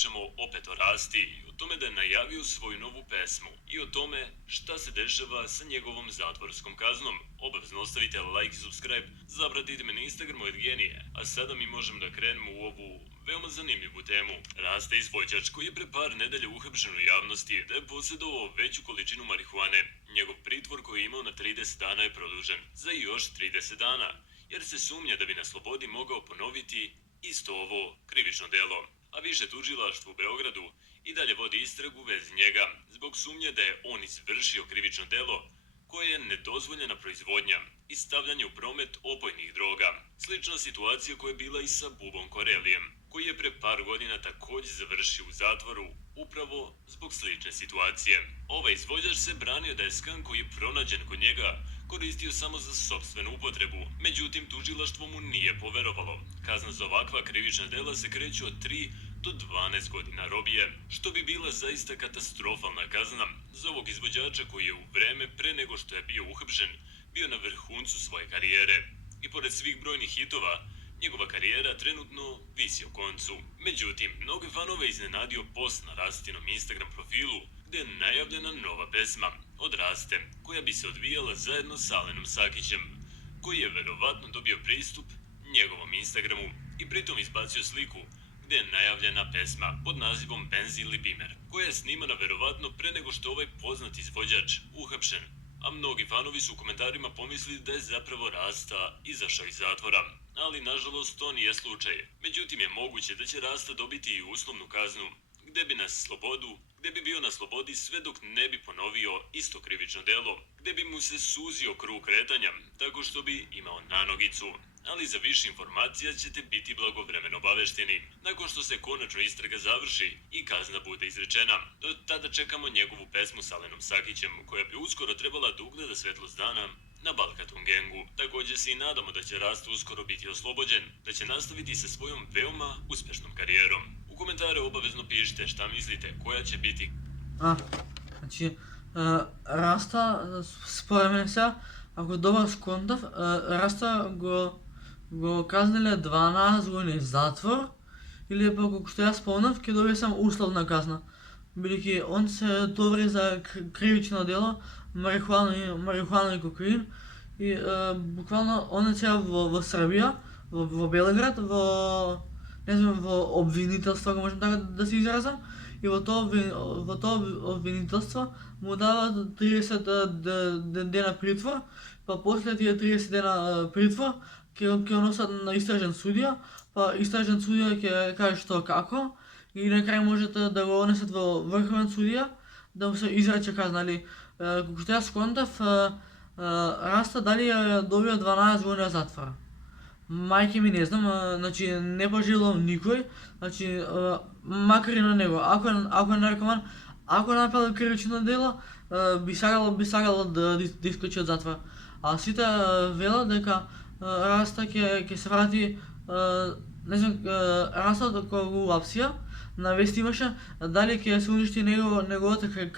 pričamo opet o Rasti i o tome da je najavio svoju novu pesmu i o tome šta se dešava sa njegovom zatvorskom kaznom. Obavezno ostavite like i subscribe, zapratite me na Instagramu @genije, a sada mi možemo da krenemo u ovu veoma zanimljivu temu. Rasta izvođač koji je pre par nedelja uhapšen u javnosti da je posjedovao veću količinu marihuane. Njegov pritvor koji je imao na 30 dana je produžen za još 30 dana, jer se sumnja da bi na slobodi mogao ponoviti isto ovo krivično delo. A više tužilaštvo u Beogradu i dalje vodi istragu vezi njega zbog sumnje da je on izvršio krivično delo koje je nedozvoljena proizvodnja i stavljanje u promet opojnih droga. Slična situacija koja je bila i sa Bubom Korelijem, koji je pre par godina također završio u zatvoru upravo zbog slične situacije. Ovaj izvođač se branio da je skan koji je pronađen kod njega koristio samo za sopstvenu upotrebu, međutim tužilaštvo mu nije poverovalo. Kazna za ovakva krivična dela se kreće od 3 do 12 godina robije, što bi bila zaista katastrofalna kazna za ovog izvođača koji je u vreme pre nego što je bio uhapšen bio na vrhuncu svoje karijere. I pored svih brojnih hitova, njegova karijera trenutno visi o koncu. Međutim, mnoge fanove iznenadio post na Rastinom Instagram profilu gdje je najavljena nova pesma od Raste koja bi se odvijala zajedno s Alenom Sakićem, koji je verovatno dobio pristup njegovom Instagramu i pritom izbacio sliku gdje je najavljena pesma pod nazivom Benzi ili Bimer, koja je snimana verovatno pre nego što ovaj poznat izvođač uhapšen, a mnogi fanovi su u komentarima pomislili da je zapravo Rasta izašao iz zatvora, ali nažalost to nije slučaj. Međutim je moguće da će Rasta dobiti i uslovnu kaznu, gdje bi bio na slobodi sve dok ne bi ponovio isto krivično delo, gdje bi mu se suzio krug kretanja, tako što bi imao nanogicu. Ali za više informacija ćete biti blagovremeno obavešteni, nakon što se konačno istraga završi i kazna bude izrečena. Do tada čekamo njegovu pesmu s Alenom Sakićem, koja bi uskoro trebala da ugleda svetlost dana na Balkaton Gangu. Također se i nadamo da će Rasta uskoro biti oslobođen, da će nastaviti sa svojom veoma uspešnom karijerom. U komentare obavezno pišite šta mislite, koja će biti. Znači, Rasta, според мен сега, ако добър сконтав, Rasta го казнили 12 години заtvor, или пък ако ще я спомням, ќе добие само условна казна. Бидејќи он се товари за кривично дело, марихуана и кокаин, и буквално он е сега во Србија, во Белград, во обвинителство, ако можем така да се изразам, и во тоа обвинителство му дават 30 дена притвор, па после тие 30 дена притвор ќе носат на истражен судија, па истражен судија ќе каже што како, и на крај можете да го онесат во врховен судија да му се изрече казна. Колку што јас сконтав, Раста дали ја добија 12 години затвора. Мајке ми не знам, значи не пожелувам никој, значи макар и на него, ако е наркоман, ако направил кривично дело, би сакало да искочи од затвор. А сите велат дека Раста ќе се врати, не знам, Раста кога го апсија, на вест имаше, дали ќе се уништи неговата кариера